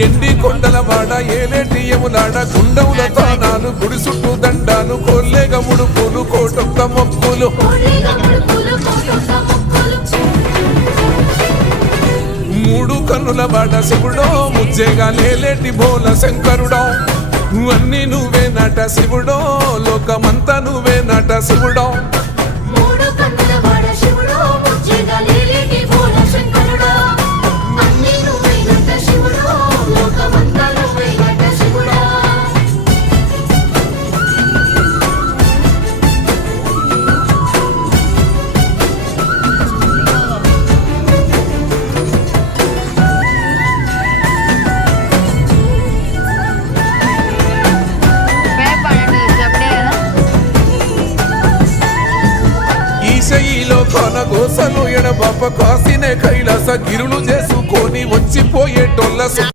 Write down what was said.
ఎండి కొండల వాడ ఏలేటియములాడ గుండముల తానాలు గుడి చుట్టూ దండాలు కొల్లేగ ముడుపులు కోటొక్క మొక్కులు మూడు కన్నుల వాడ శివుడో ముజ్జేగా లేలేటి బోల శంకరుడో అన్ని నువ్వే నట శివుడో లోకమంతా నువ్వే నట శివుడో ఈశయిలో కొనగోసలు ఎడబాప కాసినే కైలాస గిరులు చేసుకొని వచ్చిపోయేటోళ్ళ